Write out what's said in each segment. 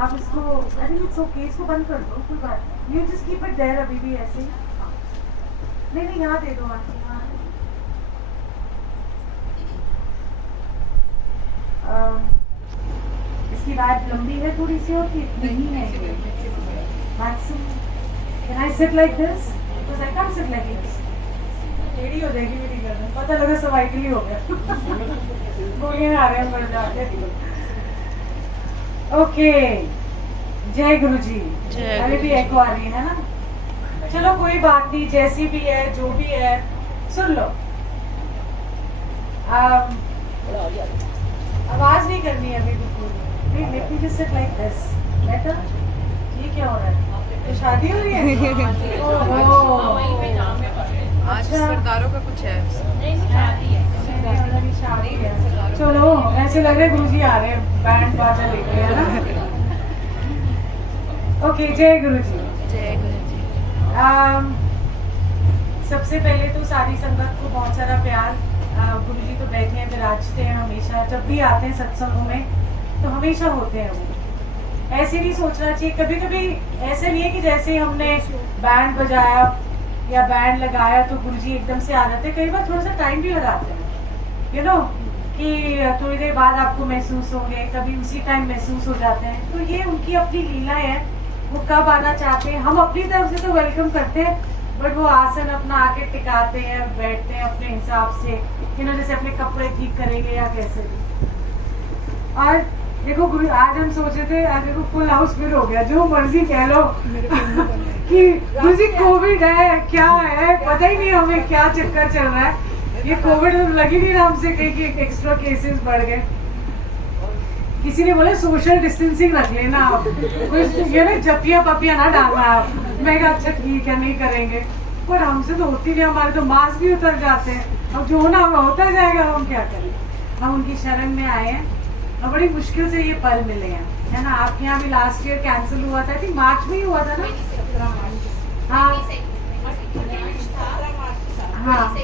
आप इसको I think it's okay, इसको बंद कर दो, कोई बात नहीं, you just keep it there अभी भी ऐसे ही। नहीं नहीं यहाँ दे दो आंटी, यहाँ इसकी बात लंबी है थोड़ी सी और कि नहीं है maximum. Can I sit like this? Because I can't sit like this, टेढ़ी हो जाएगी मेरी गर्दन, पता लगा सर्वाइकल ही हो गया। गोलियां आ रहे हैं मर जाके। ओके, जय गुरु जी। अभी भी एको आ रही है ना, चलो कोई बात नहीं, जैसी भी है जो भी है सुन लो। आवाज नहीं करनी है अभी बिल्कुल। Let me just sit like this, better. ये क्या हो रहा है? तो शादी हो रही है? आज सरदारों का कुछ है। शादी है। चलो ऐसे लग रहा है गुरुजी आ रहे हैं बैंड बाजा लेके, है ना? ओके, जय गुरु जी। जय गुरु जी। सबसे पहले तो सारी संगत को बहुत सारा प्यार। गुरु जी तो बैठे हैं, विराजते हैं हमेशा, जब भी आते हैं सत्संगों में तो हमेशा होते हैं वो। ऐसे नहीं सोचना चाहिए, कभी कभी ऐसे नहीं है कि जैसे हमने बैंड बजाया या बैंड लगाया तो गुरुजी एकदम से आ जाते हैं। कई बार थोड़ा सा टाइम भी लगाते हैं, यू नो, कि थोड़ी देर बाद आपको महसूस होंगे, कभी उसी टाइम महसूस हो जाते हैं। तो ये उनकी अपनी लीला है, वो कब आना चाहते हैं। हम अपनी तरफ से तो वेलकम करते हैं, बट वो आसन अपना आके टिकाते हैं, बैठते हैं अपने हिसाब से, यू नो, जैसे अपने कपड़े ठीक करेंगे या कैसे भी। और देखो गुरु, आज हम सोच रहे थे, आज देखो फुल हाउस फिल हो गया, जो मर्जी कह लो कि गुरु जी कोविड है क्या है, पता ही नहीं हमें क्या चक्कर चल रहा है। ये कोविड लग ही नहीं रहा हमसे कहीं कि एक्स्ट्रा केसेस बढ़ गए। किसी ने बोला सोशल डिस्टेंसिंग रख लेना आप, ये ना जपिया पपिया ना डालना आप। मैं कहा अच्छा ठीक है, नहीं करेंगे, पर हमसे तो होती नहीं, हमारे तो मास्क भी उतर जाते हैं। अब जो होना होता जाएगा, हम क्या करें। हम उनकी शरण में आए हैं और बड़ी मुश्किल से ये पल मिले हैं, है ना। आपके यहाँ भी लास्ट ईयर कैंसिल हुआ था, कि मार्च में ही हुआ था ना? हाँ हाँ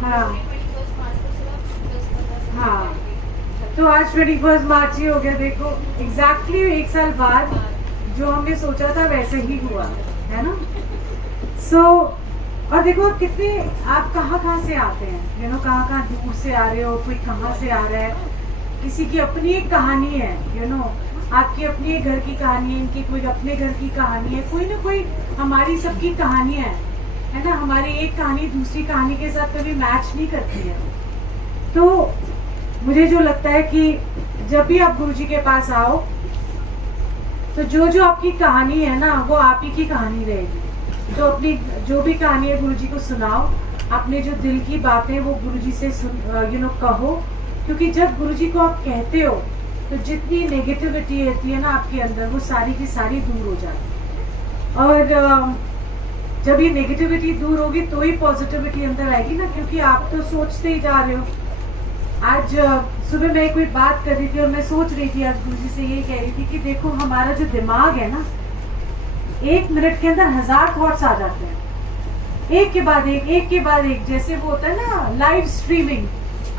हाँ हाँ, तो आज 21 मार्च ही हो गया। देखो एग्जैक्टली एक साल बाद जो हमने सोचा था वैसे ही हुआ, है ना। सो और देखो कितने आप कहाँ से आते हैं, यू नो, कहाँ दूर से आ रहे हो, कोई कहाँ से आ रहा है, किसी की अपनी एक कहानी है, यू नो, आपकी अपनी एक घर की कहानी है, इनकी कोई अपने घर की कहानी है, कोई ना कोई हमारी सबकी कहानियां है ना। हमारी एक कहानी दूसरी कहानी के साथ कभी मैच नहीं करती है। तो मुझे जो लगता है कि जब भी आप गुरुजी के पास आओ तो जो आपकी कहानी है ना, वो आप ही की कहानी रहेगी। तो अपनी जो भी कहानी है गुरुजी को सुनाओ, अपने जो दिल की बातें वो गुरुजी से यू नो कहो, क्योंकि जब गुरुजी को आप कहते हो तो जितनी नेगेटिविटी रहती है ना आपके अंदर, वो सारी की सारी दूर हो जाती है। और जब ये नेगेटिविटी दूर होगी तो ही पॉजिटिविटी अंदर आएगी ना, क्योंकि आप तो सोचते ही जा रहे हो। आज सुबह मैं कोई बात कर रही थी और मैं सोच रही थी, आज गुरुजी से यही कह रही थी कि देखो हमारा जो दिमाग है ना, 1 मिनट के अंदर 1000 थॉट्स आ जाते हैं, एक के बाद एक। जैसे वो होता है ना लाइव स्ट्रीमिंग,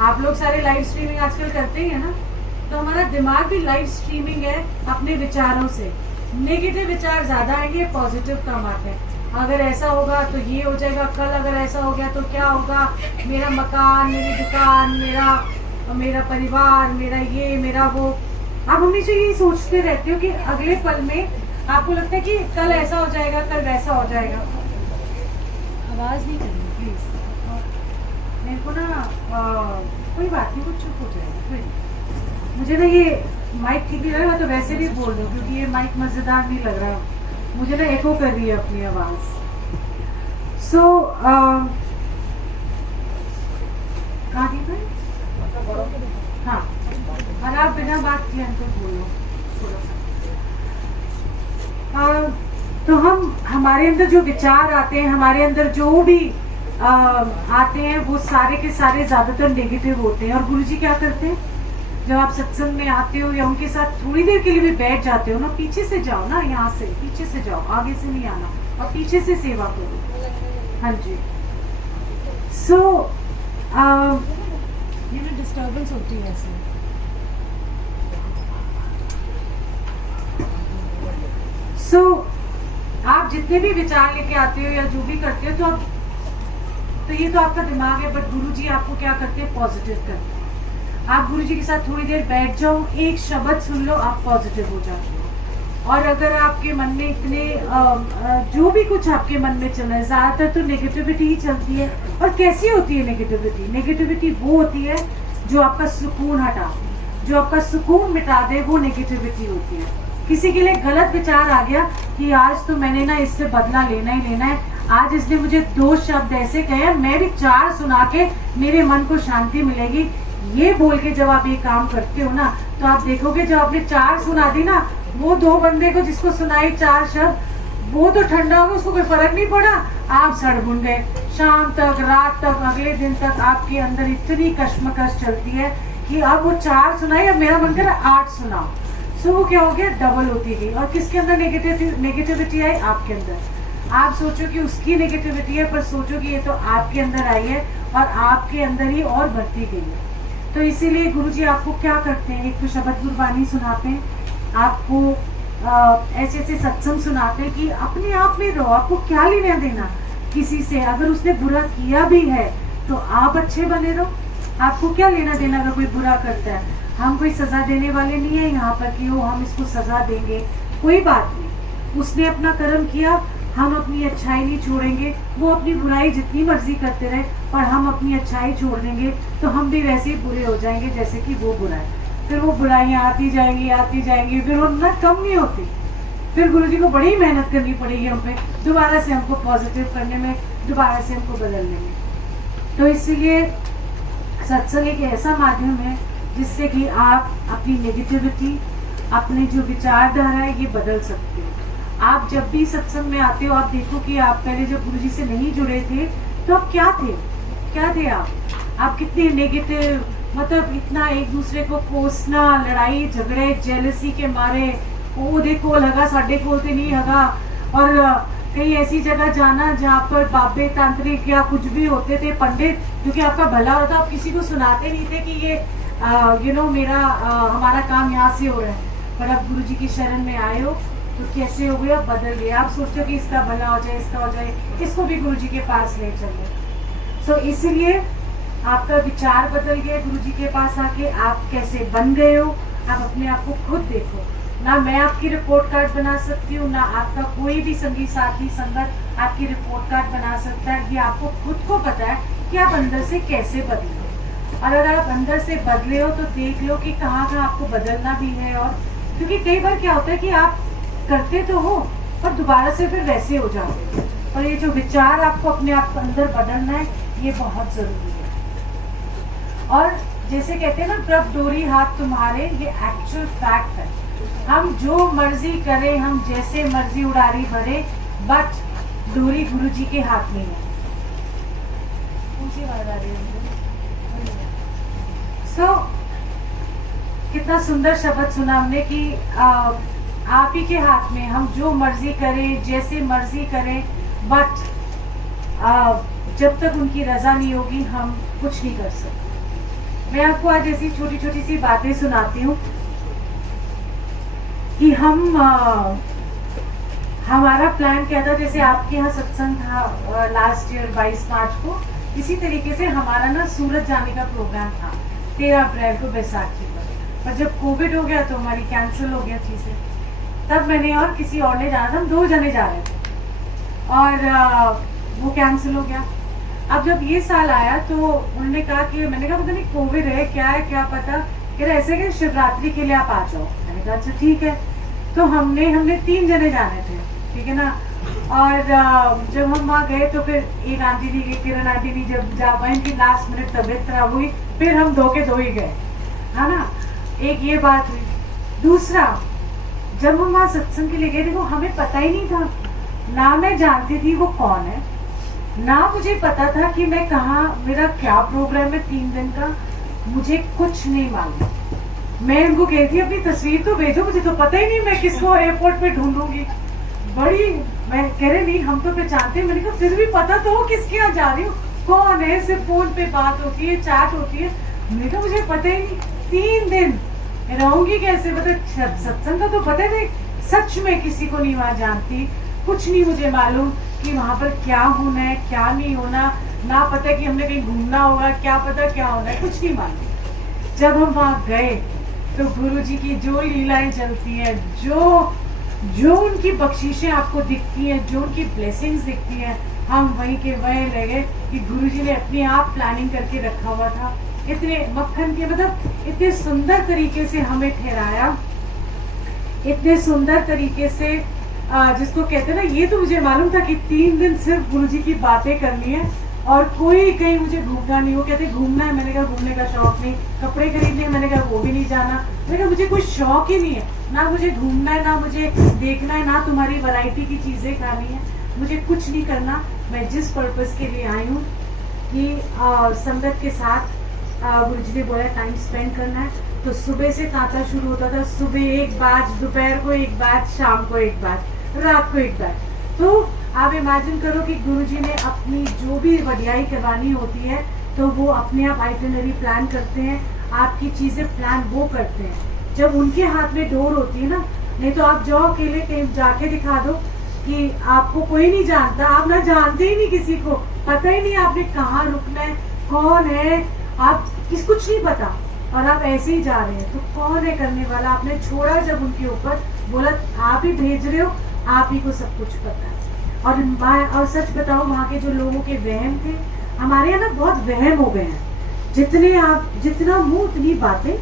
आप लोग सारे लाइव स्ट्रीमिंग आजकल करते ही है ना, तो हमारा दिमाग भी लाइव स्ट्रीमिंग है अपने विचारों से। नेगेटिव विचार ज्यादा आएंगे, पॉजिटिव कम आते हैं। अगर ऐसा होगा तो ये हो जाएगा, कल अगर ऐसा हो गया तो क्या होगा, मेरा मकान, मेरी दुकान, मेरा परिवार, मेरा ये, मेरा वो। आप हमेशा यही सोचते रहते हो कि अगले पल में आपको लगता है कि कल ऐसा हो जाएगा, कल वैसा हो जाएगा। आवाज नहीं करनी प्लीज, मेरे को ना कोई बात नहीं, कुछ चुप हो जाएगा, कोई मुझे ना ये माइक ठीक नहीं लग रहा, तो वैसे भी बोल दो, क्योंकि ये माइक मजेदार नहीं लग रहा, मुझे ना एको कर रही है अपनी आवाज। सो कहाँ थी मैं? हाँ, और आप बिना बात किए हमको बोलो थोड़ा सा। तो हमारे अंदर जो विचार आते हैं, हमारे अंदर जो भी आते हैं, वो सारे के सारे ज्यादातर नेगेटिव होते हैं। और गुरुजी क्या करते हैं, जब आप सत्संग में आते हो या उनके साथ थोड़ी देर के लिए भी बैठ जाते हो ना, पीछे से जाओ ना, यहाँ से पीछे से जाओ, आगे से नहीं आना, और पीछे से सेवा करो। हाँ जी। सो ये ना डिस्टर्बेंस होती है ऐसे। सो आप जितने भी विचार लेके आते हो या जो भी करते हो, तो ये तो आपका दिमाग है, बट गुरुजी आपको क्या करते हैं, पॉजिटिव करते हैं। आप गुरुजी के साथ थोड़ी देर बैठ जाओ, एक शब्द सुन लो, आप पॉजिटिव हो जाते हो। और अगर आपके मन में इतने जो भी कुछ आपके मन में चल रहा है, ज्यादातर तो नेगेटिविटी ही चलती है। और कैसी होती है नेगेटिविटी? नेगेटिविटी वो होती है जो आपका सुकून हटा, जो आपका सुकून मिटा दे, वो नेगेटिविटी होती है। किसी के लिए गलत विचार आ गया कि आज तो मैंने ना इससे बदला लेना ही लेना है, आज इसने मुझे 2 शब्द ऐसे कहे, मैं भी 4 सुना के मेरे मन को शांति मिलेगी, ये बोल के जब आप ये काम करते हो ना, तो आप देखोगे जब आपने 4 सुना दी ना, वो 2 बंदे को जिसको सुनाई 4 शब्द, वो तो ठंडा हो गया, उसको कोई फर्क नहीं पड़ा, आप सड़बुन गए। शाम तक, रात तक, अगले दिन तक आपके अंदर इतनी कश्मकश चलती है कि अब वो 4 सुनाई, अब मेरा मन कर रहा है 8 सुनाओ। सो वो क्या हो गया, डबल होती गई। और किसके अंदर नेगेटिविटी आई? आपके अंदर। आप सोचो कि उसकी नेगेटिविटी है, पर सोचो कि ये तो आपके अंदर आई है और आपके अंदर ही और बढ़ती गई है। तो इसीलिए गुरुजी आपको क्या करते हैं, एक तो शब्द गुरबानी सुनाते हैं, आपको ऐसे ऐसे सत्संग सुनाते हैं कि अपने आप में रहो, आपको क्या लेना देना किसी से। अगर उसने बुरा किया भी है तो आप अच्छे बने रहो, आपको क्या लेना देना अगर कोई बुरा करता है। हम कोई सजा देने वाले नहीं है यहाँ पर कि वो हम इसको सजा देंगे, कोई बात नहीं। उसने अपना कर्म किया, हम अपनी अच्छाई नहीं छोड़ेंगे। वो अपनी बुराई जितनी मर्जी करते रहे, पर हम अपनी अच्छाई छोड़ देंगे तो हम भी वैसे ही बुरे हो जाएंगे जैसे कि वो बुरा है। फिर वो बुराइयां आती जाएंगी, फिर वो ना कम नहीं होती। फिर गुरुजी को बड़ी मेहनत करनी पड़ेगी हम पे, दोबारा से हमको पॉजिटिव करने में, दोबारा से हमको बदलने में। तो इसीलिए सत्संग एक ऐसा माध्यम है जिससे कि आप अपनी नेगेटिविटी, अपने जो विचारधारा है, ये बदल सकते हो। आप जब भी सत्संग में आते हो, आप देखो कि आप पहले जब गुरुजी से नहीं जुड़े थे तो आप क्या थे आप कितने नेगेटिव, मतलब इतना एक दूसरे को कोसना, लड़ाई झगड़े, जेलसी के मारे, वो देखो लगा साढ़े को ते नहीं लगा। और कहीं ऐसी जगह जाना जहाँ पर बाबे तांत्रिक या कुछ भी होते थे, पंडित, क्योंकि आपका भला होता, आप किसी को सुनाते नहीं थे कि ये मेरा हमारा काम यहाँ से हो रहा है। पर अब गुरुजी की शरण में आए हो तो कैसे हो गया, बदल गया। आप सोचो कि इसका भला हो जाए, इसका हो जाए, इसको भी गुरुजी के पास ले चलो। सो इसलिए आपका विचार बदल गया गुरुजी के पास आके, आप कैसे बन गए हो, आप अपने आप को खुद देखो। ना मैं आपकी रिपोर्ट कार्ड बना सकती हूँ, ना आपका कोई भी संगी साथी संगत आपकी रिपोर्ट कार्ड बना सकता है। ये आपको खुद को पता है कि आप अंदर से कैसे बदले हो। और अगर आप अंदर से बदले हो तो देख लो कि कहाँ आपको बदलना भी है। और क्योंकि कई बार क्या होता है कि आप करते तो हो पर दोबारा से फिर वैसे हो जाते हो। और ये जो विचार आपको अपने आप अंदर बदलना है, ये बहुत जरूरी है। और जैसे कहते हैं ना, प्रभ डोरी हाथ तुम्हारे, ये एक्चुअल फैक्ट है। हम जो मर्जी करें, हम जैसे मर्जी उड़ारी भरे, बट डोरी गुरुजी के हाथ में है। ऊंची आवाज आ रही है। सो कितना सुंदर शब्द सुना हमने कि आप ही के हाथ में, हम जो मर्जी करें, जैसे मर्जी करें, बट जब तक उनकी रजा नहीं होगी हम कुछ नहीं कर सकते। मैं आपको आज ऐसी छोटी छोटी सी बातें सुनाती हूँ कि हमारा प्लान क्या था। जैसे आपके यहाँ सत्संग था लास्ट ईयर 22 मार्च को, इसी तरीके से हमारा ना सूरत जाने का प्रोग्राम था 13 अप्रैल को बैसाखी पर जब कोविड हो गया तो हमारी कैंसिल हो गया चीजें। तब मैंने और किसी और ने जाना था, हम 2 जने जा रहे थे और वो कैंसिल हो गया। अब जब ये साल आया तो उन्होंने कहा कि, मैंने कहा पता नहीं कोविड है क्या पता, कह रहे ऐसे कि शिवरात्रि के लिए आप आ जाओ। मैंने कहा अच्छा ठीक है। तो हमने 3 जने जाने थे, ठीक है ना। और जब हम वहाँ गए तो फिर एक आंटी नहीं गई, किरण आंटी नहीं, जब जा पाए इनकी लास्ट मिनट तबियत खराब हुई, फिर हम 2 के 2 ही गए, है ना। एक ये बात हुई। दूसरा, जब हम वहाँ सत्संग के लिए गए थे, वो हमें पता ही नहीं था, ना मैं जानती थी वो कौन है, ना मुझे पता था कि मैं कहाँ, मेरा क्या प्रोग्राम है 3 दिन का, मुझे कुछ नहीं मालूम। मैं उनको कही थी अपनी तस्वीर तो भेजो, मुझे तो पता ही नहीं मैं किसको एयरपोर्ट पे ढूंढूंगी। बड़ी मैं कह रहे नहीं हम तो पहचानते। मैंने कहा फिर भी पता तो हो किसके यहाँ जा रही हूँ, कौन है, सिर्फ फोन पे बात होती है, चैट होती है। मैंने कहा मुझे पता ही नहीं, 3 दिन रहूंगी कैसे, मतलब सत्संग का तो पता नहीं, सच में किसी को नहीं वहां जानती, कुछ नहीं मुझे मालूम कि वहां पर क्या होना है क्या नहीं होना, ना पता कि हमने कहीं घूमना होगा, क्या पता क्या होना है, कुछ नहीं मालूम। जब हम वहां गए तो गुरुजी की जो लीलाएं चलती हैं, जो उनकी बख्शीशें आपको दिखती हैं, जो उनकी ब्लेसिंग्स दिखती हैं, हम वहीं के वहीं रह गए कि गुरुजी ने अपने आप प्लानिंग करके रखा हुआ था। इतने मक्खन के मतलब इतने सुंदर तरीके से हमें ठहराया, इतने सुंदर तरीके से जिसको कहते हैं ना, ये तो मुझे मालूम था कि 3 दिन सिर्फ गुरुजी की बातें करनी है और कोई कहीं मुझे घूमना नहीं। वो कहते घूमना है, मैंने कहा घूमने का शौक नहीं। कपड़े खरीदने, मैंने कहा वो भी नहीं जाना। मैंने कहा मुझे कोई शौक ही नहीं है, ना मुझे घूमना है, ना मुझे देखना है, ना तुम्हारी वैरायटी की चीजें खानी है, मुझे कुछ नहीं करना। मैं जिस पर्पस के लिए आई हूँ कि संगत के साथ गुरुजी ने बोला टाइम स्पेंड करना है, तो सुबह से तांता शुरू होता था। सुबह 1 बैच, दोपहर को 1 बैच, शाम को 1 बैच, रात को 1 बैच। तो आप इमेजिन करो कि गुरुजी ने अपनी जो भी वडियाई करवानी होती है तो वो अपने आप आइटिनरी प्लान करते हैं, आपकी चीजें प्लान वो करते हैं। जब उनके हाथ में डोर होती है ना, नहीं तो आप जाओ अकेले कहीं जाके दिखा दो कि आपको कोई नहीं जानता, आप ना जानते ही नहीं किसी को, पता ही नहीं आपने कहाँ रुकना है, कौन है, आप कुछ नहीं पता और आप ऐसे ही जा रहे हैं। तो कौन है करने वाला? आपने छोड़ा जब उनके ऊपर, बोला आप ही भेज रहे हो, आप ही को सब कुछ पता है। और सच बताओ, वहाँ के जो लोगों के वहम थे, हमारे यहाँ ना बहुत वहम हो गए हैं, जितना मुंह उतनी बातें,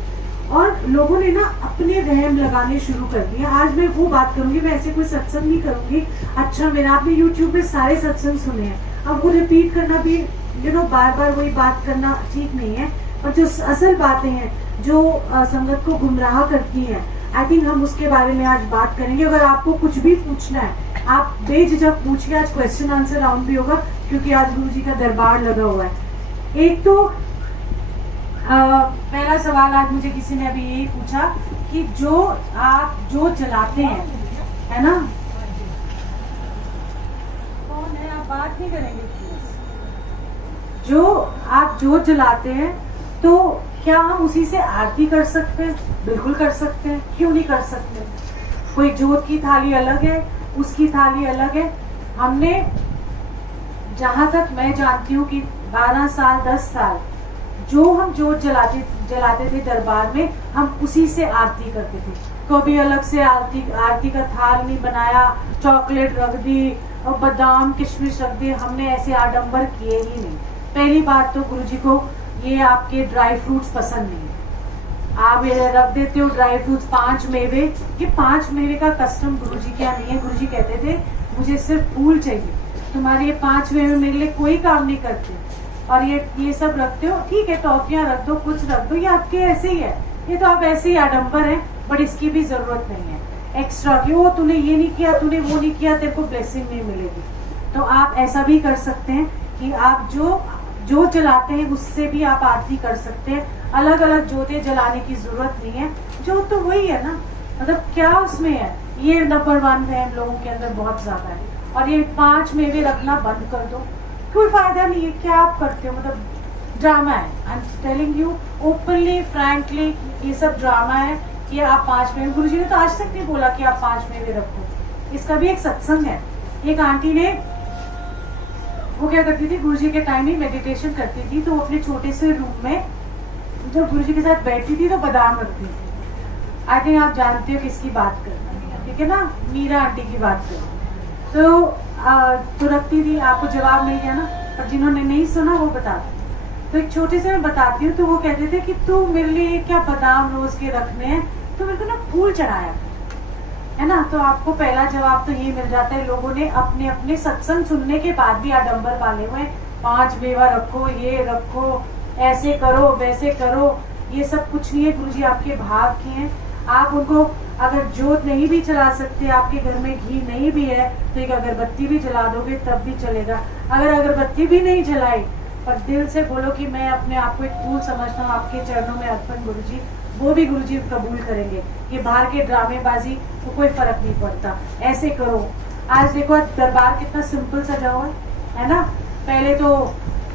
और लोगों ने ना अपने वहम लगाने शुरू कर दिए। आज मैं वो बात करूंगी, मैं ऐसे कोई सत्संग नहीं करूंगी। अच्छा, मैंने आपने YouTube पे सारे सत्संग सुने हैं, अब वो रिपीट करना भी बार बार वही बात करना ठीक नहीं है। पर जो असल बातें हैं जो संगत को गुमराह करती हैं, आई थिंक हम उसके बारे में आज बात करेंगे। अगर आपको कुछ भी पूछना है, आप बेझिझक पूछिए। आज क्वेश्चन आंसर राउंड भी होगा क्योंकि आज गुरु जी का दरबार लगा हुआ है। एक तो पहला सवाल आज मुझे किसी ने अभी यही पूछा कि आप जो जलाते हैं, है ना, कौन है, आप बात नहीं करेंगे, जो आप जोत जलाते हैं तो क्या हम उसी से आरती कर सकते हैं? बिल्कुल कर सकते हैं, क्यों नहीं कर सकते। कोई जोत की थाली अलग है, उसकी थाली अलग है। हमने, जहां तक मैं जानती हूँ कि 12 साल 10 साल जो हम जोत जलाते थे दरबार में, हम उसी से आरती करते थे। कभी अलग से आरती का थाल नहीं बनाया, चॉकलेट रख दी और बादाम किशमिश रख दी, हमने ऐसे आडंबर किए ही नहीं। पहली बात तो गुरुजी को ये आपके ड्राई फ्रूट्स पसंद नहीं है, आप ये रख देते हो ड्राई फ्रूट्स, 5 मेवे। ये 5 मेवे का कस्टम गुरुजी क्या नहीं है। गुरुजी कहते थे मुझे सिर्फ फूल चाहिए, तुम्हारे ये 5 मेवे मेरे लिए कोई काम नहीं करते। और ये सब रखते हो, ठीक है, टॉफियां रख दो, कुछ रख दो, ये आपके ऐसे ही है, ये तो आप ऐसे ही आडंबर है, बट इसकी भी जरूरत नहीं है एक्स्ट्रा कि वो तूने ये नहीं किया, तूने वो नहीं किया, तेरे को ब्लेसिंग नहीं मिलेगी। तो आप ऐसा भी कर सकते हैं कि आप जो जलाते हैं उससे भी आप आरती कर सकते हैं। अलग अलग जोतें जलाने की जरूरत नहीं है, जोत तो वही है ना, मतलब क्या उसमें है। ये नंबर 1 वहम लोगों के अंदर बहुत ज्यादा है। और ये 5 मेवे रखना बंद कर दो, कोई फायदा नहीं है। क्या आप करते हो, मतलब ड्रामा है। I am telling you openly frankly, ये सब ड्रामा है कि आप 5 मेवे, गुरुजी ने तो आज तक नहीं बोला कि आप 5 मेवे रखो। इसका भी एक सत्संग है। एक आंटी ने, वो क्या करती थी, गुरुजी के टाइम ही मेडिटेशन करती थी, तो वो अपने छोटे से रूम में जब गुरुजी के साथ बैठती थी तो बादाम रखती थी। आई थिंक आप जानते हो किसकी बात कर रही है, ठीक है ना, मीरा आंटी की बात कर। तो रखती थी, आपको जवाब नहीं है ना, पर जिन्होंने नहीं सुना वो बता दो। तो एक छोटे से मैं बताती हूँ। तो वो कहते थे कि तू मेरे लिए क्या बादाम रोज के रखने हैं, तो मेरे को ना फूल चढ़ाया है ना। तो आपको पहला जवाब तो ये मिल जाता है, लोगों ने अपने अपने सत्संग सुनने के बाद भी आडंबर पाले हुए, 5 मेवा रखो, ये रखो, ऐसे करो वैसे करो। ये सब कुछ नहीं है, गुरुजी आपके भाग की हैं। आप उनको अगर जोत नहीं भी चला सकते, आपके घर में घी नहीं भी है, तो एक अगरबत्ती भी जला दोगे तब भी चलेगा। अगर अगरबत्ती भी नहीं जलाई, पर दिल से बोलो कि मैं अपने आप को एक फूल समझता हूँ, आपके चरणों में अर्पण गुरुजी, वो भी गुरुजी कबूल करेंगे। ये बाहर के ड्रामेबाजी को कोई फर्क नहीं पड़ता, ऐसे करो। आज देखो दरबार कितना सिंपल सजा हुआ है ना। पहले तो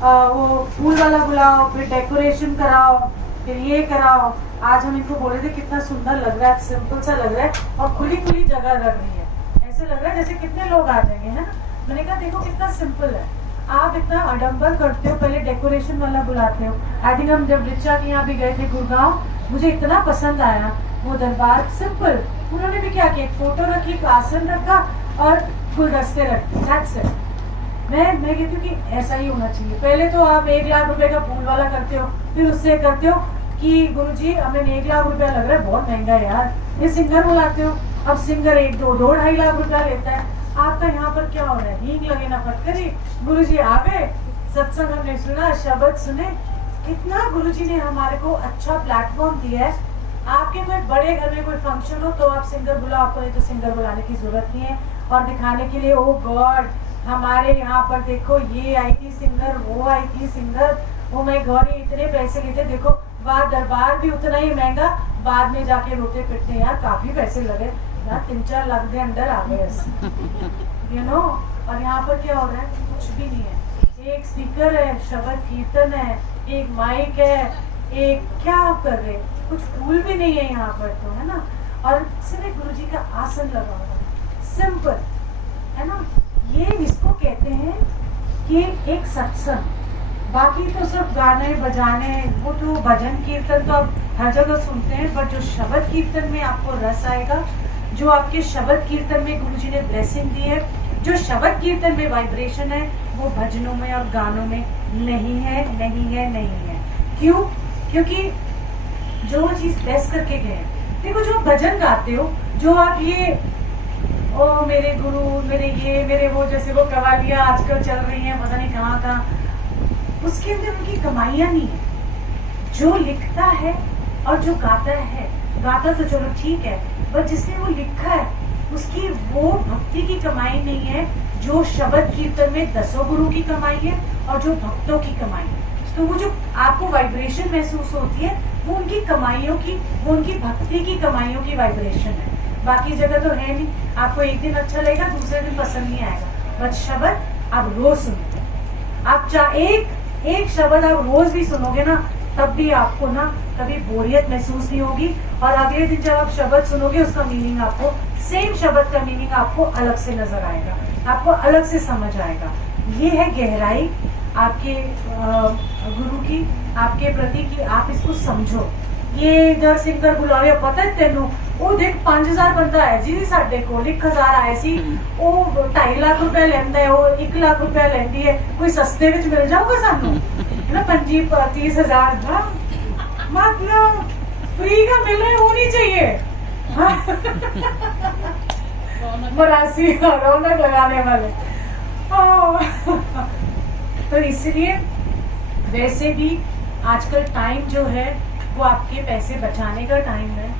वो फूल वाला बुलाओ, फिर डेकोरेशन कराओ, फिर ये कराओ। आज हम इनको बोले थे कितना सुंदर लग रहा है, सिंपल सा लग रहा है और खुली खुली जगह लग रही है, ऐसे लग रहा है जैसे कितने लोग आ जाएंगे, है ना। मैंने कहा देखो कितना सिंपल है, आप इतना आडंबर करते हो, पहले डेकोरेशन वाला बुलाते हो। आई थिंक हम जब रिचा के यहाँ भी गए थे गुड़गांव, मुझे इतना पसंद आया वो दरबार, सिंपल। उन्होंने भी क्या किया, फोटो रखी, एक आसन रखा और गुलदस्ते रखे, दैट्स इट। मैं कहती हूँ कि ऐसा ही होना चाहिए। पहले तो आप 1 लाख रुपए का फूल वाला करते हो, फिर उससे करते हो कि गुरुजी हमें 1 लाख रुपया लग रहा है, बहुत महंगा है यार, ये सिंगर बुलाते हो। अब सिंगर 1-2-2.5 लाख रुपया लेता है। आपका यहाँ पर क्या हो रहा है, हींग लगे ना फटकरी। गुरुजी आ गए, सत्संग हमने सुना, शब्द सुने, कितना गुरुजी ने हमारे को अच्छा प्लेटफॉर्म दिया है। आपके कोई बड़े घर में कोई फंक्शन हो तो आप सिंगर बुलाओ, आपको नहीं तो सिंगर बुलाने की जरूरत नहीं है। और दिखाने के लिए ओ गॉड हमारे यहाँ पर देखो ये आई थी सिंगर, वो आई थी सिंगर, ओ माय गॉड ये इतने पैसे लेते, देखो बाहर दरबार भी उतना ही महंगा, बाद में जाके रोते पिटते यार काफी पैसे लगे यार, 3-4 लाख के अंदर आ गए यू नो। और यहाँ पर क्या हो रहा है, कुछ भी नहीं है, एक स्पीकर है, शब्द कीर्तन है, एक माइक है, एक क्या आप कर रहे, कुछ फूल भी नहीं है यहाँ पर तो, है ना। और सिर्फ गुरु जी का आसन लगा हुआ है, सिंपल, है ना। ये इसको कहते हैं कि एक सत्संग। बाकी तो सब गाने बजाने, वो तो भजन कीर्तन तो आप हर जगह सुनते हैं, बट जो शब्द कीर्तन में आपको रस आएगा, जो आपके शब्द कीर्तन में गुरु जी ने ब्लेसिंग दी है, जो शब्द कीर्तन में वाइब्रेशन है, वो भजनों में और गानों में नहीं है, नहीं है, नहीं है। क्यों? क्योंकि जो चीज ब्लेस करके गए, देखो जो भजन गाते हो, जो आप ये ओ मेरे गुरु, मेरे ये, मेरे वो, जैसे वो कवालियां आजकल चल रही हैं, पता नहीं कहाँ कहाँ, उसके अंदर उनकी कमाइयां नहीं है। जो लिखता है और जो गाता है, गाता तो चलो ठीक है, पर जिसने वो लिखा है उसकी वो भक्ति की कमाई नहीं है, जो शब्द कीर्तन में 10 गुरु की कमाई है और जो भक्तों की कमाई है। तो वो जो आपको वाइब्रेशन महसूस होती है, वो उनकी कमाइयों की, वो उनकी भक्ति की कमाइयों की वाइब्रेशन है। बाकी जगह तो है नहीं, आपको एक दिन अच्छा लगेगा, दूसरे दिन पसंद नहीं आएगा। बट शब्द आप रोज सुनोगे, आप चाहे एक शब्द आप रोज भी सुनोगे ना, तब भी आपको ना कभी बोरियत महसूस नहीं होगी। और अगले दिन जब आप शब्द सुनोगे, उसका मीनिंग आपको, सेम शब्द का मीनिंग आपको अलग से नजर आएगा, आपको अलग से समझ आएगा। ये है गहराई आपके गुरु की, आपके प्रति की, आप इसको समझो। ये इधर सिंगर बुलावे, पता है तेनू, ਉਹ देख 5000 ਬੰਦਾ ਹੈ ਜੀ ਸਾਡੇ ਕੋਲ, 1000 ਆਏ ਸੀ, ਉਹ 2.5 ਲੱਖ ਰੁਪਏ ਲੈਂਦਾ ਹੈ, ਉਹ 1 ਲੱਖ ਰੁਪਏ ਲੈਂਦੀ ਹੈ, ਕੋਈ ਸਸਤੇ ਵਿੱਚ ਮਿਲ ਜਾਊਗਾ ਸਾਨੂੰ ना 25-30 हज़ार, मतलब फ्री का मिल रहा है, होनी चाहिए मरासी रौनक लगाने वाले। तो इसलिए वैसे भी आजकल टाइम जो है वो आपके पैसे बचाने का टाइम है।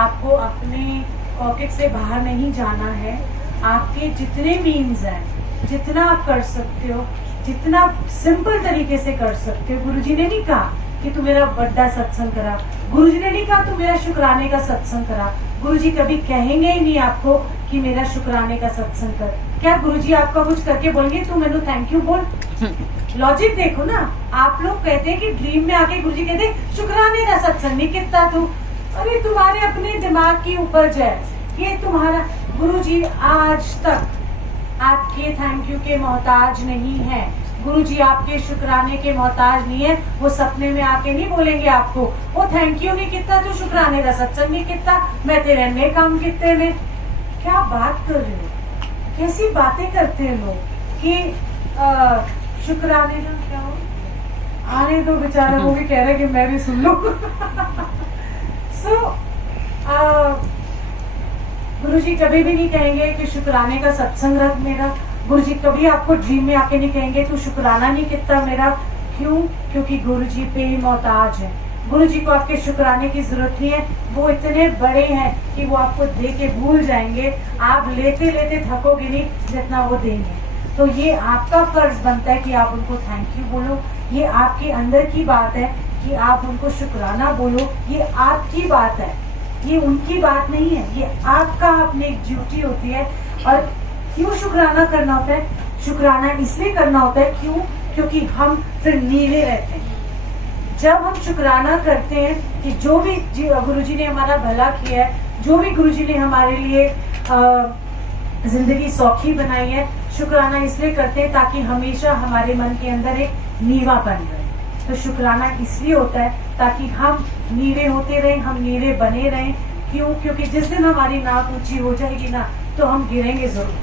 आपको अपने पॉकेट से बाहर नहीं जाना है। आपके जितने मीन्स हैं, जितना आप कर सकते हो, जितना सिंपल तरीके से कर सकते हो। गुरुजी ने नहीं कहा कि तू मेरा बड़ा सत्संग करा, गुरुजी ने नहीं कहा तू मेरा शुक्राने का सत्संग करा। गुरुजी कभी कहेंगे ही नहीं आपको कि मेरा शुक्राने का सत्संग कर। क्या गुरुजी आपका कुछ करके बोलेंगे तू मेनू थैंक यू बोल? लॉजिक देखो ना, आप लोग कहते हैं कि ड्रीम में आके गुरुजी कहते शुक्राने का सत्संग नहीं कितना तू, अरे तुम्हारे अपने दिमाग की उपज है ये तुम्हारा। गुरुजी आज तक आपके थैंक यू के मोहताज नहीं है, गुरुजी आपके शुक्राने के मोहताज नहीं है। वो सपने में आके नहीं बोलेंगे आपको वो थैंक यू नहीं कितना तो शुक्राने का सत्संग नहीं कितना, मैं तेरे ने काम कितने ने। क्या बात कर रहे हो, कैसी बातें करते हैं लोग कि शुक्राने का क्या हो। आने तो बेचारा वो भी कह रहे कि मैं भी सुन लूं। सो गुरुजी कभी भी नहीं कहेंगे कि शुक्राने का सत्संग रख मेरा। गुरुजी कभी आपको ड्रीम में आके नहीं कहेंगे तू शुक्राना नहीं कितना मेरा। क्यों? क्योंकि गुरुजी पे ही मोहताज है। गुरुजी को आपके शुक्राने की जरूरत नहीं है, वो इतने बड़े हैं कि वो आपको दे के भूल जाएंगे। आप लेते लेते थकोगे नहीं जितना वो देंगे। तो ये आपका फर्ज बनता है कि आप उनको थैंक यू बोलो। ये आपके अंदर की बात है कि आप उनको शुक्राना बोलो। ये आपकी बात है, ये उनकी बात नहीं है, ये आपका अपनी एक ड्यूटी होती है। और क्यों शुक्राना करना होता है? शुक्राना इसलिए करना होता है क्यों? क्योंकि हम फिर नीले रहते हैं। जब हम शुक्राना करते हैं कि जो भी गुरुजी ने हमारा भला किया है, जो भी गुरुजी ने हमारे लिए जिंदगी सौखी बनाई है, शुक्राना इसलिए करते हैं ताकि हमेशा हमारे मन के अंदर एक नीवा बन रहे। तो शुक्राना इसलिए होता है ताकि हम नीवे होते रहें, हम नीवे बने रहें। क्यों? क्योंकि जिस दिन हमारी नाक ऊंची हो जाएगी ना, तो हम गिरेंगे जरूर,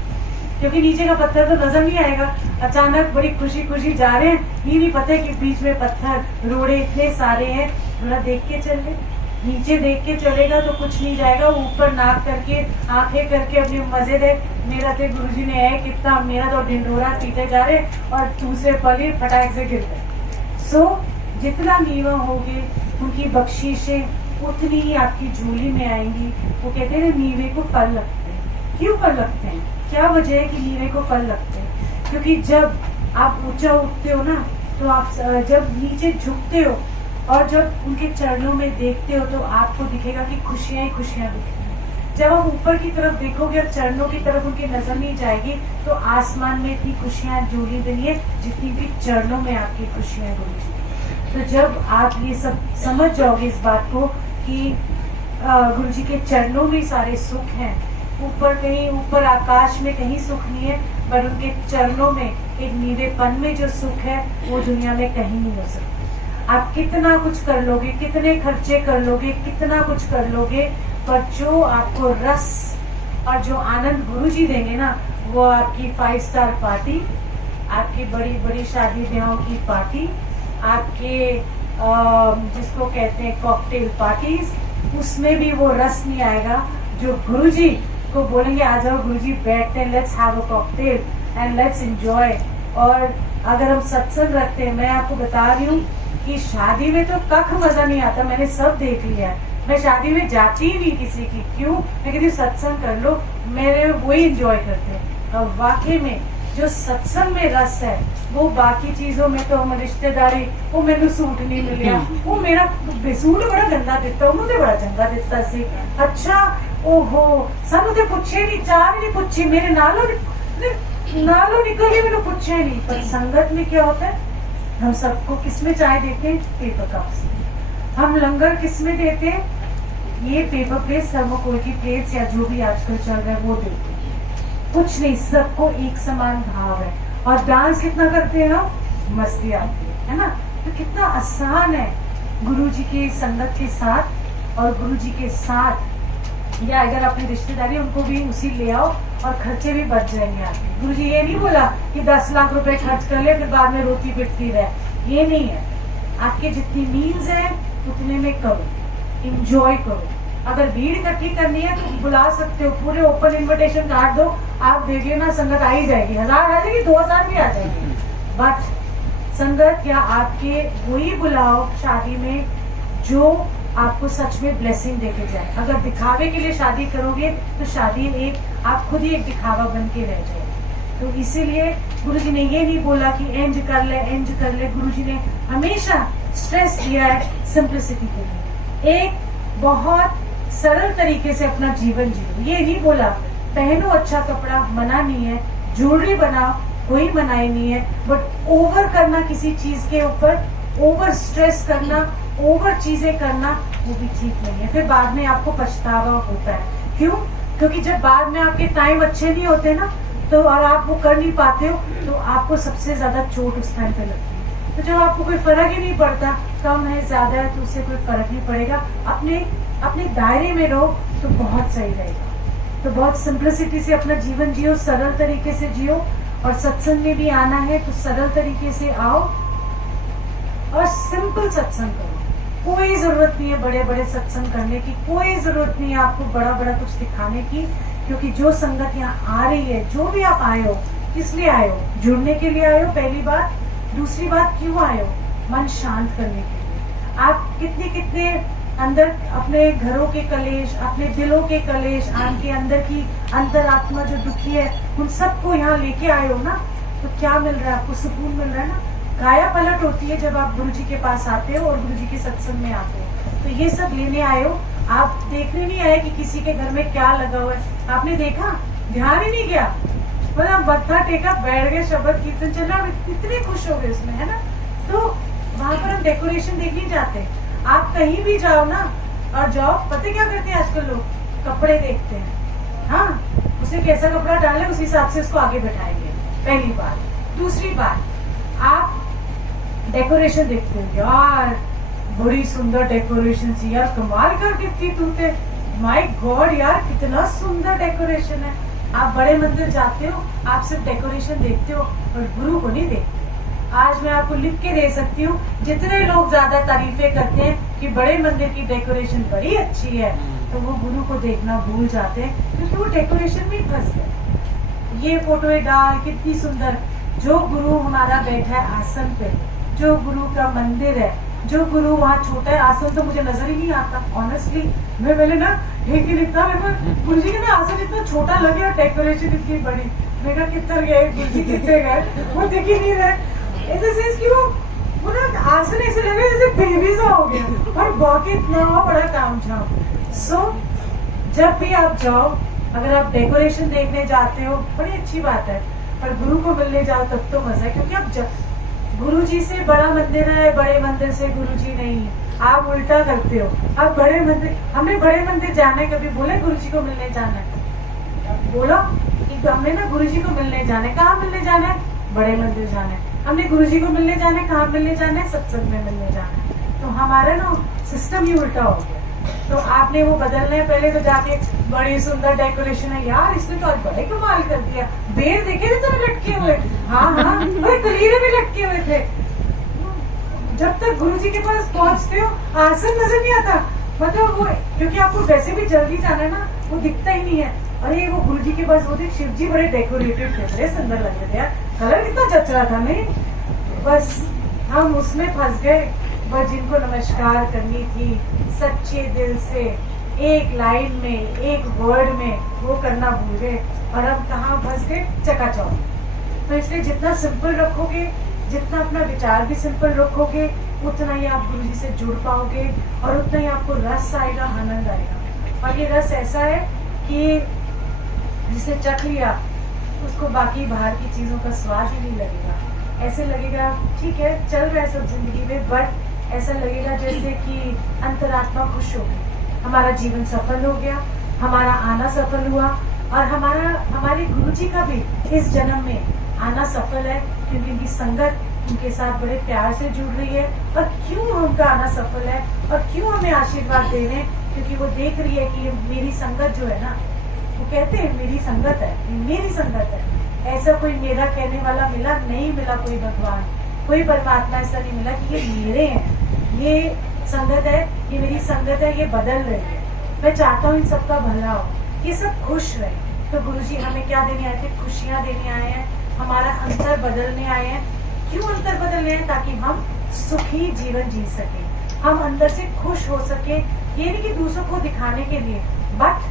क्योंकि नीचे का पत्थर तो नजर नहीं आएगा। अचानक बड़ी खुशी खुशी जा रहे हैं, ये नहीं पता कि बीच में पत्थर रोड़े इतने सारे हैं। थोड़ा देख के चल ले, नीचे देख के चलेगा तो कुछ नहीं जाएगा, ऊपर नाक करके आंखें करके अपने मजे दे। मेरा तो गुरुजी ने है कितना, मेरा तो ढिंडोरा पीटे जा रहे और दूसरे पल ही फटाक से गिर गए। सो जितना नीवा होगे, उनकी बख्शीशें उतनी ही आपकी झोली में आएंगी। वो कहते हैं नीवे को फल लगते हैं। क्यों फल लगते हैं? क्या वजह है कि नीवे को फल लगते हैं? क्योंकि जब आप ऊंचा उठते हो ना, तो आप जब नीचे झुकते हो और जब उनके चरणों में देखते हो, तो आपको दिखेगा कि खुशियां ही खुशियां दिखेंगी। जब आप ऊपर की तरफ देखोगे और चरणों की तरफ उनकी नजर नहीं जाएगी, तो आसमान में इतनी खुशियां जोड़ी गई है जितनी भी चरणों में आपकी खुशियां जोड़ी। तो जब आप ये सब समझ जाओगे इस बात को कि गुरुजी के चरणों में सारे सुख हैं, ऊपर कहीं ऊपर आकाश में कहीं सुख नहीं है, पर उनके चरणों में एक नीवेपन में जो सुख है वो दुनिया में कहीं नहीं हो सकता। आप कितना कुछ कर लोगे, कितने खर्चे कर लोगे, कितना कुछ कर लोगे, पर जो आपको रस और जो आनंद गुरुजी देंगे ना, वो आपकी 5 स्टार पार्टी, आपकी बड़ी बड़ी शादी ब्याहों की पार्टी, आपके जिसको कहते हैं कॉकटेल पार्टीज, उसमें भी वो रस नहीं आएगा जो गुरुजी को बोलेंगे आ जाओ गुरुजी बैठते हैं, let's have a cocktail and let's enjoy. और अगर हम सत्संग रखते हैं, मैं आपको बता रही हूँ कि शादी में तो कख मजा नहीं आता, मैंने सब देख लिया। मैं शादी में जाती ही नहीं किसी की। क्यों? मैं कहती सत्संग कर लो, मेरे वही एंजॉय करते हैं। और वाकई में जो सत्संग में रस है, वो बाकी चीजों में तो हम रिश्तेदारी, वो मैंने सूट नहीं मिलिया, वो मेरा सूट बड़ा गंदा दिता, उन्होंने बड़ा चंगा दिता सी, अच्छा ओहो सानू तो पूछे नहीं, चाह भी नहीं पूछी, मेरे नालों निकल गए, मैंने पूछे नहीं। पर संगत में क्या होता है, हम सबको किसमें चाय देते हैं? पेपर कप से। हम लंगर किसमें देते हैं? ये पेपर प्लेट्स, थर्मोकोल की प्लेट्स या जो भी आजकल चल रहा है वो देते हैं। कुछ नहीं, सबको एक समान भाव है। और डांस कितना करते हैं हम? मस्ती आती है ना। तो कितना आसान है गुरुजी की संगत के साथ और गुरुजी के साथ, या अगर अपनी रिश्तेदारी उनको भी उसी ले आओ और खर्चे भी बच जाएंगे आपके। गुरुजी ये नहीं बोला कि 10 लाख रुपए खर्च कर ले फिर बाद में रोती पिटती रहे, ये नहीं है। आपके जितनी मील्स है उतने में करो, इंजॉय करो। अगर भीड़ इकट्ठी करनी है तो बुला सकते हो, पूरे ओपन इनविटेशन कार्ड दो, आप देखिए ना संगत आ ही जाएगी, 1000 आ जाएगी, 2000 भी आ जाएगी। बट संगत या आपके वही बुलाओ शादी में जो आपको सच में ब्लेसिंग देके जाए। अगर दिखावे के लिए शादी करोगे तो शादी एक आप खुद ही एक दिखावा बन के रह जाए। तो इसीलिए गुरुजी ने ये नहीं बोला कि एंज कर ले, एंज कर ले। गुरुजी ने हमेशा स्ट्रेस दिया है सिंप्लिसिटी के लिए, एक बहुत सरल तरीके से अपना जीवन जियो। ये नहीं बोला पहनो अच्छा कपड़ा, मना नहीं है, ज्वेलरी बनाओ, कोई मनाही नहीं है, बट ओवर करना किसी चीज के ऊपर, ओवर स्ट्रेस करना, ओवर चीजें करना, वो भी ठीक नहीं है। फिर बाद में आपको पछतावा होता है। क्यों? क्योंकि जब बाद में आपके टाइम अच्छे नहीं होते ना, तो और आप वो कर नहीं पाते हो, तो आपको सबसे ज्यादा चोट उस टाइम पे लगती है। तो जब आपको कोई फर्क ही नहीं पड़ता, कम है ज्यादा है, तो उससे कोई फर्क नहीं पड़ेगा। अपने दायरे में रहो तो बहुत सही रहेगा। तो बहुत सिंप्लिसिटी से अपना जीवन जियो, सरल तरीके से जियो। और सत्संग में भी आना है तो सरल तरीके से आओ और सिंपल सत्संग करो। कोई जरूरत नहीं है बड़े बड़े सत्संग करने की, कोई जरूरत नहीं है आपको बड़ा बड़ा कुछ दिखाने की। क्योंकि जो संगत यहाँ आ रही है, जो भी आप आए हो, किस लिए आए हो? जुड़ने के लिए आए हो, पहली बात। दूसरी बात, क्यों आए हो? मन शांत करने के लिए। आप कितने अंदर अपने घरों के कलेश, अपने दिलों के कलेश, आपके अंदर की अंतरात्मा जो दुखी है, उन सबको यहाँ लेके आए हो ना, तो क्या मिल रहा है आपको? सुकून मिल रहा है ना। काया पलट होती है जब आप गुरुजी के पास आते हो और गुरुजी के सत्संग में आते हो। तो ये सब लेने आए हो, आप देखने नहीं आए कि किसी के घर में क्या लगा हुआ है। आपने देखा, ध्यान ही नहीं गया, मतलब मत्था टेका, बैठ गए, शब्द कीर्तन चल रहा, इतने खुश हो गए उसमें, है ना। तो वहां पर हम डेकोरेशन देखने जाते हैं। आप कहीं भी जाओ ना और जाओ, पता क्या करते हैं आजकल लोग, कपड़े देखते हैं। हाँ, उसे कैसा कपड़ा डालना है उस हिसाब से उसको आगे बैठाएंगे, पहली बात। दूसरी बात, आप डेकोरेशन देखते हो, यार बड़ी सुंदर डेकोरेशन थी यार, कमाल कर दी तूने, माय गॉड यार कितना सुंदर डेकोरेशन है। आप बड़े मंदिर जाते हो, आप सिर्फ डेकोरेशन देखते हो और गुरु को नहीं देखते। आज मैं आपको लिख के दे सकती हूँ, जितने लोग ज्यादा तारीफें करते हैं कि बड़े मंदिर की डेकोरेशन बड़ी अच्छी है, तो वो गुरु को देखना भूल जाते हैं, क्योंकि वो डेकोरेशन में फंस गए। ये फोटो डाल कितनी सुंदर, जो गुरु हमारा बैठा है आसन पे, जो गुरु का मंदिर है, जो गुरु वहाँ छोटा है, आसन तो मुझे नजर ही नहीं आता ऑनेस्टली। मैं पहले ना एक ही लिखता, गुरु जी के ना आसन इतना छोटा लगे, डेकोरेशन इतनी बड़ी, मैं कहा किधर गए गुरु जी, कितने गए, वो दिख ही नहीं रहे। इन द सेंस कि वो ना आसन ऐसे लगे जैसे बेबी सा हो गया, और बाकी इतना बड़ा काम था। सो जब भी आप जाओ, अगर आप डेकोरेशन देखने जाते हो बड़ी अच्छी बात है, पर गुरु को मिलने जाओ तब तो मजा है, क्योंकि आप गुरु जी से बड़ा मंदिर है, बड़े मंदिर से गुरु जी नहीं, आप उल्टा करते हो। आप बड़े मंदिर, हमने बड़े मंदिर जाना है, कभी बोले गुरु जी को मिलने जाना है? बोलो कि हमने ना गुरु जी को मिलने जाना है। कहाँ मिलने जाना है? बड़े मंदिर जाना है। हमने गुरु जी को मिलने जाना है, कहाँ मिलने जाना है? सत्संग में मिलने जाना है। तो हमारा ना सिस्टम ही उल्टा हो गया। तो आपने वो बदलना है, पहले तो जाके बड़ी सुंदर डेकोरेशन है, यार इसने तो आज बड़े कमाल कर दिया, बेर देखे थे तुम्हें लटके हुए, हाँ हाँ, और कलीरे भी लटके हुए थे। जब तक गुरु जी के पास पहुंचते हो आसन नजर नहीं आता, मतलब वो, क्योंकि आपको वैसे भी जल्दी जाना है ना, वो दिखता ही नहीं है। अरे वो गुरु जी के पास वो थे, शिव जी बड़े डेकोरेटेड थे, बड़े सुंदर लग रहे थे यार, कलर कितना जच रहा था। नहीं, बस हम उसमें फंस गए। वह जिनको नमस्कार करनी थी सच्चे दिल से, एक लाइन में, एक वर्ड में, वो करना भूल गए, और हम कहाँ फंस गए? चकाचौंध। तो इसलिए जितना सिंपल रखोगे, जितना अपना विचार भी सिंपल रखोगे, उतना ही आप गुरु जी से जुड़ पाओगे, और उतना ही आपको रस आएगा, आनंद आएगा। और ये रस ऐसा है कि जिसे चख लिया उसको बाकी बाहर की चीजों का स्वाद ही नहीं लगेगा। ऐसे लगेगा ठीक है चल रहा है सब जिंदगी में, बट ऐसा लगेगा जैसे कि अंतरात्मा खुश हो गई, हमारा जीवन सफल हो गया, हमारा आना सफल हुआ, और हमारे गुरु जी का भी इस जन्म में आना सफल है, क्योंकि उनकी संगत उनके साथ बड़े प्यार से जुड़ रही है। और क्यों उनका आना सफल है और क्यों हमें आशीर्वाद दे रहे हैं? क्योंकि वो देख रही है कि ये मेरी संगत जो है ना, वो कहते हैं मेरी संगत है, मेरी संगत है। ऐसा कोई मेरा कहने वाला मिला नहीं, मिला कोई भगवान, कोई परमात्मा ऐसा नहीं मिला कि ये मेरे हैं, ये संगत है, ये मेरी संगत है, ये बदल रही है। मैं चाहता हूँ इन सबका भला हो, ये सब खुश रहे। तो गुरुजी हमें क्या देने आए थे? खुशियाँ देने आए हैं, हमारा अंतर बदलने आए हैं। क्यों अंतर बदलने हैं? ताकि हम सुखी जीवन जी सके, हम अंदर से खुश हो सके। ये नहीं कि दूसरों को दिखाने के लिए, बट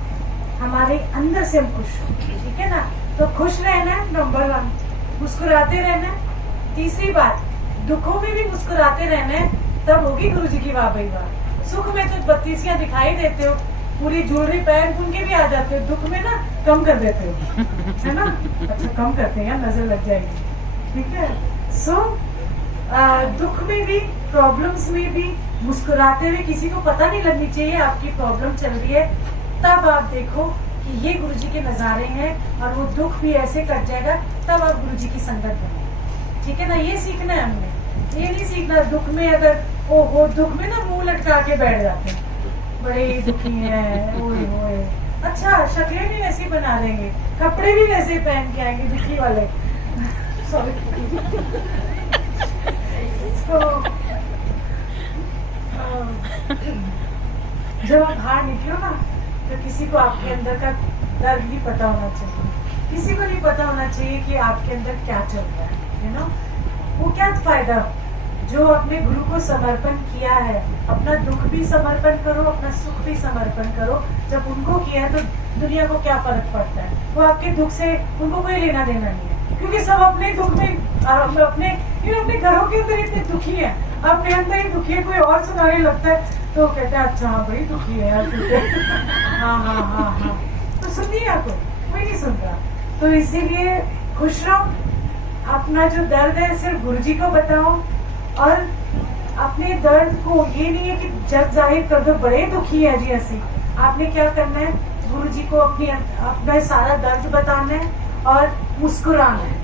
हमारे अंदर से हम खुश हो, ठीक है ना? तो खुश रहना है नंबर 1, मुस्कुराते रहना है। तीसरी बात, दुखों में भी मुस्कुराते रहना है, तब होगी गुरु जी की वाह भाई वाह। सुख में तो बत्तीसियां दिखाई देते हो, पूरी ज्वेलरी पैर बुन के भी आ जाते हो, दुख में ना कम कर देते हो, है ना? अच्छा कम करते हैं यार, नजर लग जाएगी, ठीक है? सो दुख में भी, प्रॉब्लम्स में भी मुस्कुराते हुए, किसी को पता नहीं लगनी चाहिए आपकी प्रॉब्लम चल रही है, तब आप देखो कि ये गुरुजी के नजारे हैं, और वो दुख भी ऐसे कट जाएगा, तब आप गुरुजी की संगत बने, ठीक है ना? ये सीखना है हमने, ये नहीं सीखना दुख में, अगर ओहो दुख में ना मुंह लटका के बैठ जाते हैं, बड़े दुखी है, ओए ओए। अच्छा शक्लें भी वैसी बना देंगे, कपड़े भी वैसे पहन के आएंगे दुखी वाले, सॉरी। जब आप बाहर निकलो ना, तो किसी को आपके अंदर का दर्द नहीं पता होना चाहिए, किसी को नहीं पता होना चाहिए कि आपके अंदर क्या चल रहा है, यू नो? वो क्या फायदा? जो अपने गुरु को समर्पण किया है, अपना दुख भी समर्पण करो, अपना सुख भी समर्पण करो। जब उनको किया है तो दुनिया को क्या फर्क पड़ता है? वो आपके दुख से उनको कोई लेना देना नहीं है, क्योंकि सब अपने दुख में, अपने घरों के अंदर इतने दुखी है, अपने अंदर ही दुखी है, कोई और सुनाने लगता है तो कहते हैं अच्छा हाँ बड़ी दुखी है यार, हाँ हाँ हाँ हाँ, तो सुनिए आपको कोई नहीं सुन रहा। तो इसीलिए खुश रहो, अपना जो दर्द है सिर्फ गुरुजी को बताओ, और अपने दर्द को, ये नहीं है कि जग जाहिर कर दो बड़े दुखी है जी ऐसे, आपने क्या करना है, गुरु जी को अपना सारा दर्द बताना है और मुस्कुराना है,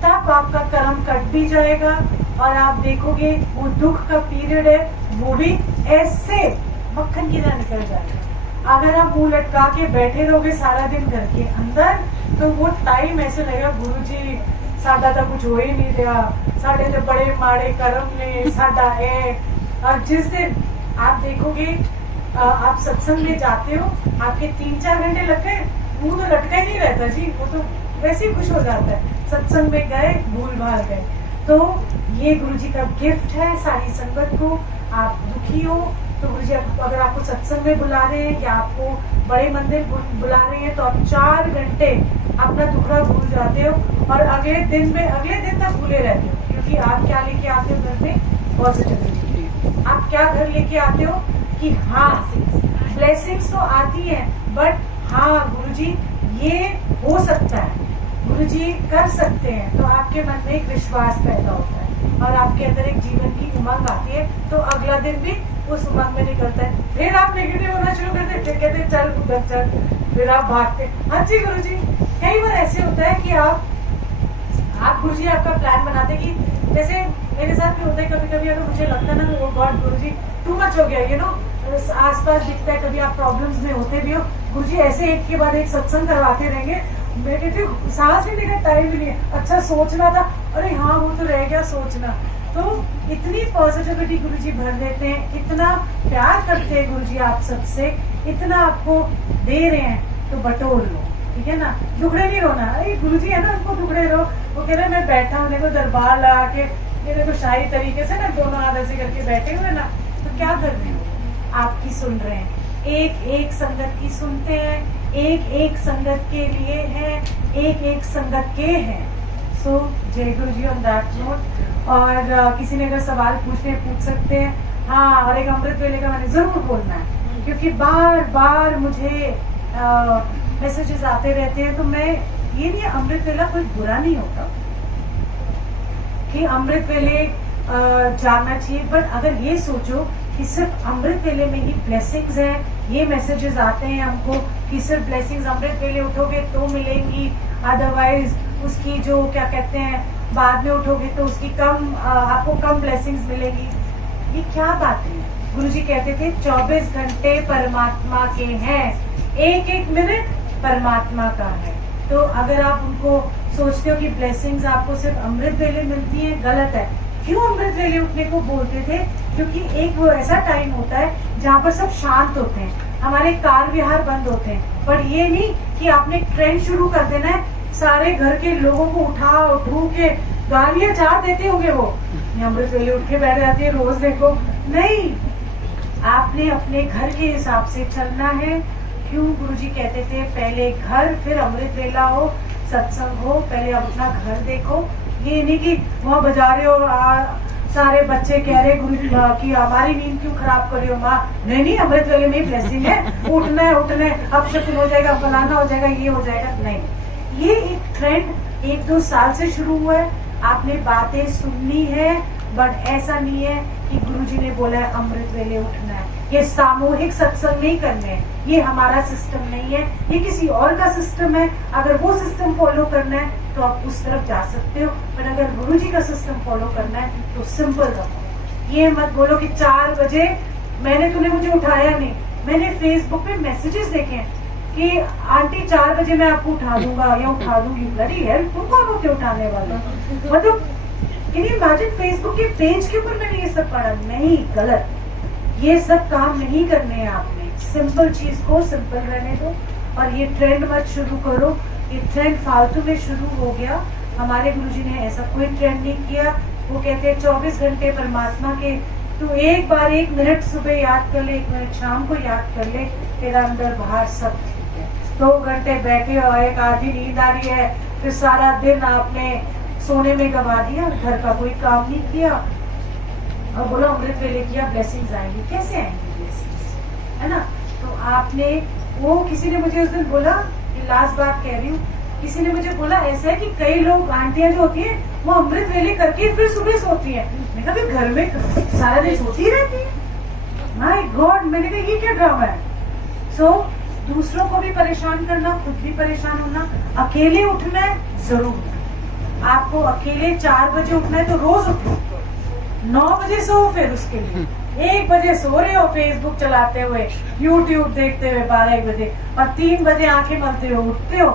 तब आपका कर्म कट भी जाएगा और आप देखोगे वो दुख का पीरियड है वो भी ऐसे मक्खन की तरह निकल जाएगा। अगर आप मुंह लटका के बैठे रहोगे सारा दिन घर के अंदर तो वो टाइम ऐसे लगेगा गुरु जी साडा तो कुछ हो ही नहीं रहा, साडे तो बड़े माड़े कर्म ने साडा है। और जिस दिन आप देखोगे आप सत्संग में जाते हो, आपके 3-4 घंटे लग गए, मुंह तो लटका ही नहीं रहता जी, वो तो वैसे ही खुश हो जाता है, सत्संग में गए भूल भाल गए। तो ये गुरु जी का गिफ्ट है सारी संगत को। आप दुखी हो तो गुरु जी अगर आपको सत्संग में बुला रहे हैं या आपको बड़े मंदिर बुला रहे हैं तो आप 4 घंटे अपना दुखड़ा भूल जाते हो और अगले दिन तक भूले रहते हो, क्योंकि आप क्या लेके आते हो घर में, पॉजिटिविटी। आप क्या घर लेके आते हो कि हाँ ब्लेसिंग्स तो आती है बट हाँ गुरुजी ये हो सकता है, गुरुजी कर सकते हैं, तो आपके मन में एक विश्वास पैदा होता है और आपके अंदर एक जीवन की उमंग आती है, तो अगला दिन भी उस उमंग में निकलता है। फिर आप नेगेटिव होना शुरू करते हैं, फिर कहते हैं चल उधर चल, फिर आप भागते। हाँ जी गुरुजी, कई बार ऐसे होता है कि आप गुरुजी आपका प्लान बनाते कि जैसे मेरे साथ भी होता है कभी कभी, अगर मुझे लगता है ना वो गॉड गुरुजी टू मच हो गया, यू नो आसपास दिखता है, कभी आप प्रॉब्लम्स में होते भी हो, गुरुजी ऐसे एक के बाद एक सत्संग करवाते रहेंगे, मैं कहती हूँ सांस लेने का टाइम भी नहीं है, अच्छा सोचना था, अरे हाँ वो तो रह गया सोचना। तो इतनी पॉजिटिविटी गुरुजी भर देते हैं, इतना प्यार करते हैं गुरुजी आप सबसे, इतना आपको दे रहे हैं तो बटोर लो, ठीक है ना, दुखड़े नहीं रोना। अरे गुरुजी है ना उनको दुखड़े रो, वो कह रहे मैं बैठा हूँ, देखो दरबार लगा के मेरे को शाही तरीके से ना दोनों हाथ ऐसे करके बैठे हुए ना, तो क्या कर रहे हो, आपकी सुन रहे हैं, एक एक संगत की सुनते हैं, एक एक संगत के लिए है, एक एक संगत के हैं। सो जय गुरु जी ऑन दैट नोट। और किसी ने अगर सवाल पूछने पूछ सकते हैं। हाँ, और एक अमृत वेले का मैंने जरूर बोलना है, क्योंकि बार बार मुझे मैसेजेस आते रहते हैं, तो मैं ये नहीं, अमृत वेला कोई बुरा नहीं होता कि अमृत वेले जानना चाहिए, बट अगर ये सोचो कि सिर्फ अमृत वेले में ही ब्लेसिंग्स हैं, ये मैसेजेस आते हैं हमको कि सिर्फ ब्लेसिंग्स अमृत वेले उठोगे तो मिलेंगी, अदरवाइज उसकी जो क्या कहते हैं बाद में उठोगे तो उसकी आपको कम ब्लेसिंग्स मिलेंगी। ये क्या बात है? गुरुजी कहते थे 24 घंटे परमात्मा के हैं, एक एक मिनट परमात्मा का है। तो अगर आप उनको सोचते हो कि ब्लेसिंग्स आपको सिर्फ अमृत वेले मिलती है, गलत है। क्यों अमृत वेले उठने को बोलते थे? क्योंकि एक वो ऐसा टाइम होता है जहाँ पर सब शांत होते हैं, हमारे कार विहार बंद होते हैं, पर ये नहीं कि आपने ट्रेंड शुरू कर देना है, सारे घर के लोगों को उठू के गालियां चार देते होंगे, वो अमृत वेले उठ के बैठ जाती है रोज, देखो नहीं, आपने अपने घर के हिसाब से चलना है। क्यों गुरुजी कहते थे पहले घर फिर अमृत वेला हो, सत्संग हो, पहले आप अपना घर देखो। ये नहीं कि वहाँ बजा रहे हो, सारे बच्चे कह रहे गुरु की हमारी नींद क्यों खराब कर रहे हो माँ, नहीं अमृत वेले में ब्लेसिंग है, उठना है, अब शकुन हो जाएगा, फलाना हो जाएगा, ये हो जाएगा। नहीं, ये एक ट्रेंड 1-2 साल से शुरू हुआ है, आपने बातें सुननी है, बट ऐसा नहीं है कि गुरुजी ने बोला है अमृत वेले उठना है। ये सामूहिक सत्संग नहीं करने हैं, ये हमारा सिस्टम नहीं है, ये किसी और का सिस्टम है। अगर वो सिस्टम फॉलो करना है तो आप उस तरफ जा सकते हो, पर अगर गुरुजी का सिस्टम फॉलो करना है तो सिंपल रखो। ये मत बोलो कि 4 बजे तूने मुझे उठाया नहीं। मैंने फेसबुक पे मैसेजेस देखे हैं कि आंटी 4 बजे मैं आपको उठा दूंगा या उठा दूंगी। ब्लडी हेल्प, तुम कौन होते उठाने वाले? मतलब कैन यू इमेजिन, फेसबुक के पेज के ऊपर मैंने ये सब पढ़ा। नहीं, गलत, ये सब काम नहीं करने हैं आपने। सिंपल चीज को सिंपल रहने दो और ये ट्रेंड मत शुरू करो। ये ट्रेंड फालतू में शुरू हो गया। हमारे गुरुजी ने ऐसा कोई ट्रेंड नहीं किया। वो कहते हैं 24 घंटे परमात्मा के, तू एक बार 1 मिनट सुबह याद कर ले, 1 मिनट शाम को याद कर ले, तेरा अंदर बाहर सब ठीक है। 2 घंटे बैठे हो, एक आधी नींद आ रही है, फिर सारा दिन आपने सोने में गवा दिया, घर का कोई काम नहीं किया और बोलो अमृत वेले किया, ब्लेसिंग्स आएंगी। कैसे आएंगी ब्लेसिंग्स, है ना? तो आपने, वो किसी ने मुझे उस दिन बोला कि लास्ट बात कह रही हूँ किसी ने मुझे बोला ऐसा है कि कई लोग आंटियां जो होती है वो अमृत वेले करके फिर सुबह सोती है। मैंने कहा फिर घर में सारा दिन सोती रहती है। माय गॉड, मैंने कहा ये क्या ड्रामा है। सो दूसरों को भी परेशान करना, खुद भी परेशान होना, अकेले उठना है जरूर। आपको अकेले 4 बजे उठना है तो रोज उठो, 9 बजे सो, फिर उसके लिए 1 बजे सो रहे हो फेसबुक चलाते हुए, यूट्यूब देखते हुए 12-1 बजे, और 3 बजे आंखें मलते हो उठते हो,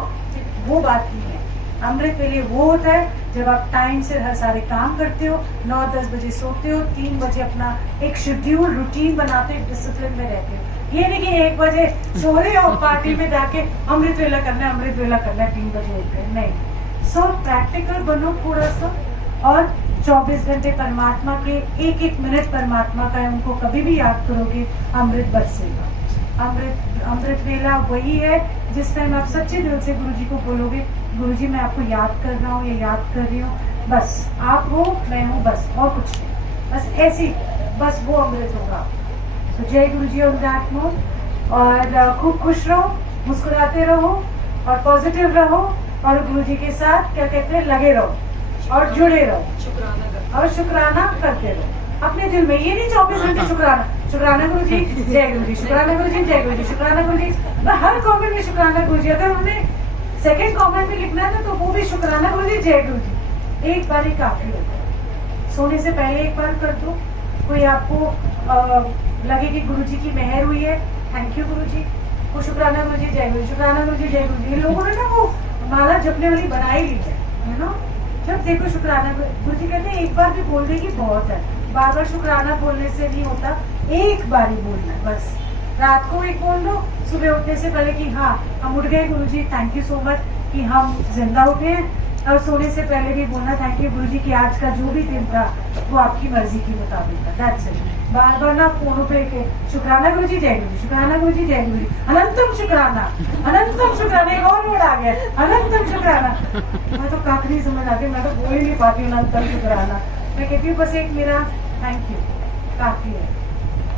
वो बात नहीं है। अमृत वेले वो होता है जब आप टाइम से हर सारे काम करते हो, 9-10 बजे सोते हो, 3 बजे अपना एक शेड्यूल रूटीन बनाते हो, डिसिप्लिन में रहते हो। ये नहीं कि 1 बजे सो रहे हो पार्टी में जाके अमृत वेला करना है, अमृत वेला करना है, 3 बजे उठ गए, नहीं। सो प्रैक्टिकल बनो थोड़ा सा, और 24 घंटे परमात्मा के, एक एक मिनट परमात्मा का है, उनको कभी भी याद करोगे, अमृत बरसेगा। अमृत वेला वही है जिस टाइम आप सच्चे दिल से गुरुजी को बोलोगे, गुरुजी मैं आपको याद कर रहा हूँ या याद कर रही हूँ, बस आप हो, मैं हूँ, बस और कुछ नहीं, बस ऐसी, बस वो अमृत होगा। तो जय गुरुजी ऑन दैट नोट, और खूब खुश रहो, मुस्कुराते रहो और पॉजिटिव रहो, और गुरुजी के साथ क्या कहते हैं, लगे रहो और जुड़े रहो और शुक्राना करते रहो अपने दिल में। ये नहीं 24 घंटे शुक्राना, शुक्राना गुरुजी, जय गुरुजी, शुक्राना गुरुजी, जय गुरुजी, शुक्राना गुरुजी, हर कमेंट में शुक्राना गुरुजी। अगर हमने सेकंड कमेंट में लिखना है तो वो भी शुक्राना गुरुजी, जय गुरुजी। एक बार ही काफी होता है। सोने से पहले एक बार कर दो। कोई आपको लगे कि गुरुजी की मेहर हुई है, थैंक यू गुरुजी, वो शुक्राना गुरुजी, जय गुरुजी, शुक्राना गुरुजी, जय गुरुजी। इन लोगों ने ना वो माला जपने वाली बनाई ली है ना। जब देखो शुक्राना, गुरुजी कहते हैं एक बार भी बोल देगी बहुत है, बार बार शुक्राना बोलने से नहीं होता, एक बार ही बोलना है बस। रात को एक बोल लो, सुबह उठने से पहले कि हाँ हम उठ गए गुरुजी, थैंक यू सो मच कि हम जिंदा उठे हैं, और सोने से पहले भी बोलना थैंक यू गुरुजी कि आज का जो भी दिन था वो आपकी मर्जी के मुताबिक था, दैट्स इट। बार बार ना फोनों पे शुक्राना गुरुजी, जय गुरुजी, शुक्राना गुरुजी, जय गुरुजी, अनंतम शुक्राना, अनंतम शुक्राना, एक और वर्ड आ गया, अनंतम शुक्राना। मैं तो काफी नहीं समझ आती, मैं तो बोल ही नहीं पाती अनंतम शुक्राना। मैं कहती हूँ बस एक मेरा थैंक यू काफी है,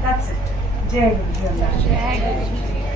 दैट्स इट। जय गुरुजी, अल्लाह।